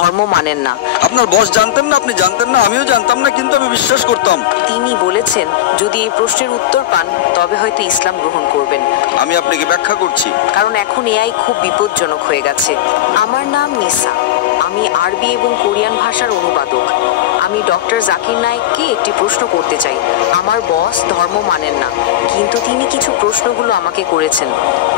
ধর্ম মানেন না। আপনার বস জানতেন না, আপনি জানতেন না, আমিও জানতাম না, কিন্তু আমি বিশ্বাস করতাম। তিনি বলেছেন যদি এই প্রশ্নের উত্তর পান তবে হয়তো ইসলাম গ্রহণ করবেন। আমি আপনাকে ব্যাখ্যা করছি। কারণ এখন এআই খুব বিপজ্জনক হয়ে গেছে। আমার নাম নিসা, আমি আরবি এবং কোরিয়ান ভাষার অনুবাদক। আমি ডক্টর জাকির নায়েককে একটি প্রশ্ন করতে চাই। আমার বস ধর্ম মানেন না, কিন্তু তিনি কিছু প্রশ্নগুলো আমাকে করেছেন।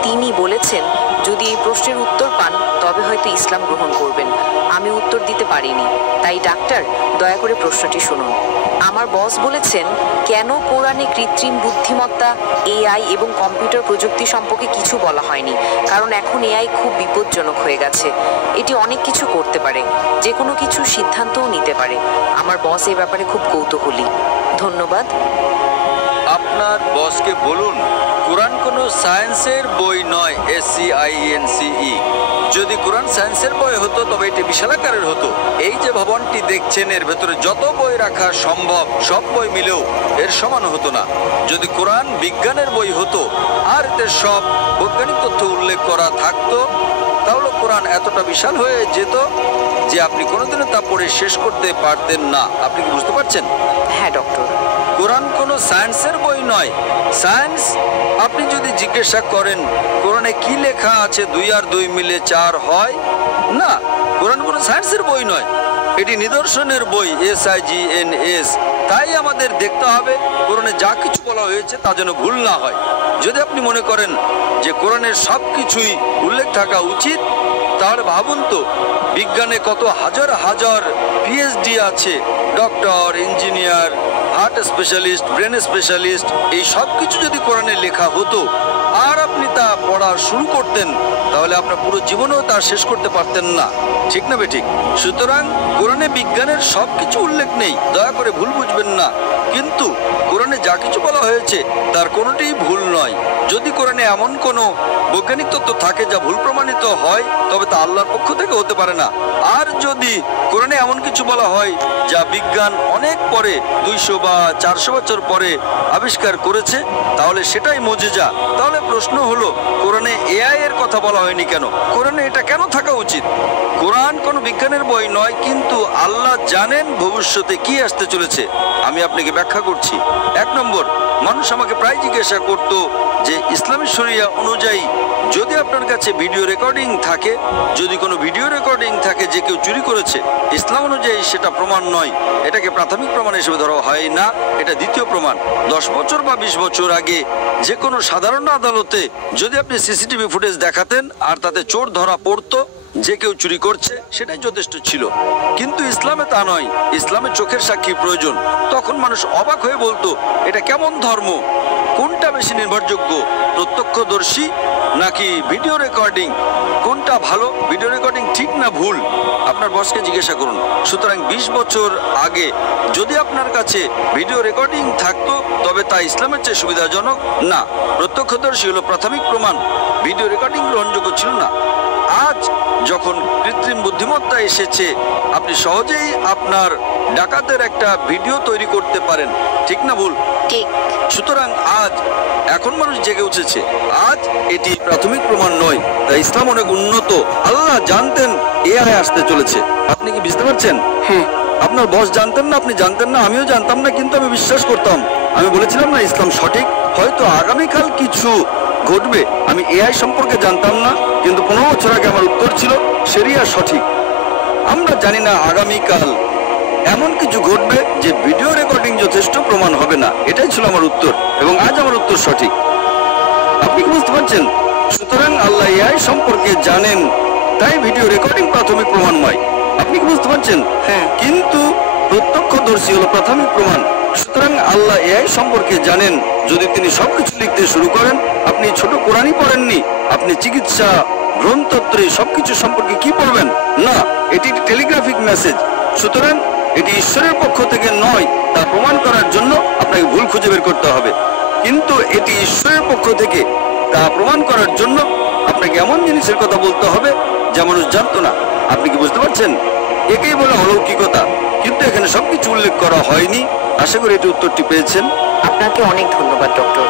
তিনি বলেছেন যদি এই প্রশ্নের উত্তর পান তবে হয়তো ইসলাম গ্রহণ করবেন। আমি উত্তর দিতে পারিনি, তাই ডাক্তার দয়া করে প্রশ্নটি শুনুন। আমার বস বলেছেন কেন কোরআনে কৃত্রিম বুদ্ধিমত্তা, এআই এবং কম্পিউটার প্রযুক্তি সম্পর্কে কিছু বলা হয়নি। কারণ এখন এআই খুব বিপজ্জনক হয়ে গেছে। এটি অনেক কিছু করতে পারে, যে কোনো কিছু সিদ্ধান্তও নিতে পারে। আমার বস এই ব্যাপারে খুব কৌতূহলী। ধন্যবাদ। আপনার বসকে বলুন কোরআন কোনো সায়েন্সের বই নয়, SCIENCE। যদি কোরআন সায়েন্সের বই হতো তবে এটি বিশালাকারের হতো। এই যে ভবনটি দেখছেন এর ভেতরে যত বই রাখা সম্ভব সব বই মিলেও এর সমান হতো না। যদি কোরআন বিজ্ঞানের বই হতো আর এতে সব বৈজ্ঞানিক তথ্য উল্লেখ করা থাকতো তাহলে কোরআন এতটা বিশাল হয়ে যেত যে আপনি কোনোদিনও তা পড়ে শেষ করতে পারতেন না। আপনি কি বুঝতে পারছেন? হ্যাঁ ডক্টর। কোরআন কোনো সায়েন্সের বই নয়। সায়েন্স, আপনি যদি জিজ্ঞাসা করেন কোরআনে কি লেখা আছে 2 আর 2 মিলে 4 হয়, না, কোরআন কোনো সায়েন্সের বই নয়, এটি নিদর্শনের বই, SIGNS। তাই আমাদের দেখতে হবে কোরআনে যা কিছু বলা হয়েছে তা যেন ভুল না হয়। যদি আপনি মনে করেন যে কোরআনের সব কিছুই উল্লেখ থাকা উচিত, তাহলে ভাবুন তো বিজ্ঞানে কত হাজার হাজার PhD আছে, doctor, engineer, heart specialist, brain specialist, এই সব কিছু যদি কোরআনে লেখা হতো আর আপনি তা পড়া শুরু করতেন তাহলে আপনার পুরো জীবনেও তা শেষ করতে পারতেন না। ঠিক না বেঠিক? সুতরাং কোরআনে বিজ্ঞানের সব কিছু উল্লেখ নেই, দয়া করে ভুল বুঝবেন না। কিন্তু কোরআনে যা কিছু বলা হয়েছে তার কোনোটিই ভুল নয়। যদি কোরআনে এমন কোনো বৈজ্ঞানিক তত্ত্ব থাকে যা ভুল প্রমাণিত হয় তবে তা আল্লাহর পক্ষ থেকে হতে পারে না। আর যদি কোরআনে এমন কিছু বলা হয় যা বিজ্ঞান অনেক পরে 200 বা 400 বছর পরে আবিষ্কার করেছে তাহলে সেটাই মুজিজা। তাহলে প্রশ্ন হলো কোরআনে AI এর কথা বলা হয়নি কেন? কোরআনে এটা কেন থাকা উচিত? কোরআন কোনো বিজ্ঞানের বই নয়, কিন্তু আল্লাহ জানেন ভবিষ্যতে কি আসতে চলেছে। আমি আপনাকে ব্যাখ্যা করছি। 1 নম্বর, মানুষ আমাকে প্রায় জিজ্ঞাসা করতো যে ইসলামী শরিয়া অনুযায়ী যদি আপনার কাছে ভিডিও রেকর্ডিং থাকে, যদি কোনো ভিডিও রেকর্ডিং থাকে যে কেউ চুরি করেছে, ইসলাম অনুযায়ী সেটা প্রমাণ নয়, এটাকে প্রাথমিক প্রমাণ হিসেবে ধরা হয় না, এটা দ্বিতীয় প্রমাণ। 10 বছর বা 20 বছর আগে যে কোনো সাধারণ আদালতে যদি আপনি CCTV ফুটেজ দেখাতেন আর তাতে চোর ধরা পড়তো যে কেউ চুরি করছে, সেটাই যথেষ্ট ছিল। কিন্তু ইসলামে তা নয়, ইসলামে চোখের সাক্ষী প্রয়োজন। তখন মানুষ অবাক হয়ে বলতো এটা কেমন ধর্ম, কোনটা বেশি নির্ভরযোগ্য, প্রত্যক্ষদর্শী নাকি ভিডিও রেকর্ডিং, কোনটা ভালো, ভিডিও রেকর্ডিং ঠিক না ভুল? আপনার বসকে জিজ্ঞাসা করুন। সুতরাং 20 বছর আগে যদি আপনার কাছে ভিডিও রেকর্ডিং থাকতো তবে তা ইসলামের চেয়ে সুবিধাজনক না। প্রত্যক্ষদর্শী হলো প্রাথমিক প্রমাণ, ভিডিও রেকর্ডিং গ্রহণযোগ্য ছিল না। আজ যখন কৃত্রিম বুদ্ধিমত্তা এসেছে আপনি সহজেই আপনার ডাকাতের একটা ভিডিও তৈরি করতে পারেন, ঠিক না ভুল? ঠিক। সুতরাং আজ এখন মানুষ জেগে উঠেছে। আজ এটি প্রাথমিক প্রমাণ নয়, তাই ইসলাম অনেক উন্নত। আল্লাহ জানতেন AI আসতে চলেছে। আপনি কি বুঝতে পারছেন? হ্যাঁ। আপনার বস জানতেন না, আপনি জানতেন না, আমিও জানতাম না, কিন্তু আমি বিশ্বাস করতাম। আমি বলেছিলাম না ইসলাম সঠিক। হয়তো আগামীকাল কিছু ঘটবে, আমি AI সম্পর্কে জানতাম না, কিন্তু 15 বছর আগে আমার উত্তর ছিল শরিয়া সঠিক। আমরা জানি না আগামীকাল এমন কিছু ঘটবে যে ভিডিও রেকর্ডিং যথেষ্ট প্রমাণ হবে না, এটাই ছিল আমার উত্তর, এবং আজ আমার উত্তর সঠিক। আপনি কি বুঝতে পারছেন? সুতরাং আল্লাহ AI সম্পর্কে জানেন, তাই ভিডিও রেকর্ডিং প্রাথমিক প্রমাণ নয়। আপনি কি বুঝতে পারছেন? হ্যাঁ। কিন্তু প্রত্যক্ষদর্শী হলো প্রাথমিক প্রমাণ। সুতরাং আল্লাহ AI সম্পর্কে জানেন। যদি তিনি সবকিছু লিখতে শুরু করেন, আপনি ছোট কোরআনই পড়েননি, আপনি চিকিৎসা, ভ্রূণতত্ত্ব সবকিছু সম্পর্কে কি পড়বেন? না, এটি একটি টেলিগ্রাফিক মেসেজ। সুতরাং এটি ঈশ্বরের পক্ষ থেকে নয়, তা প্রমাণ করার জন্য আপনাকে ভুল খুঁজে বের করতে হবে। কিন্তু এটি ঈশ্বরের পক্ষ থেকে, তা প্রমাণ করার জন্য আপনাকে এমন জিনিসের কথা বলতে হবে যা মানুষ জানতো না। আপনি কি বুঝতে পারছেন? একেই বলে অলৌকিকতা, কিন্তু এখানে সবকিছু উল্লেখ করা হয়নি। আশা করি এটি উত্তরটি পেয়েছেন। আপনাকে অনেক ধন্যবাদ ডক্টর।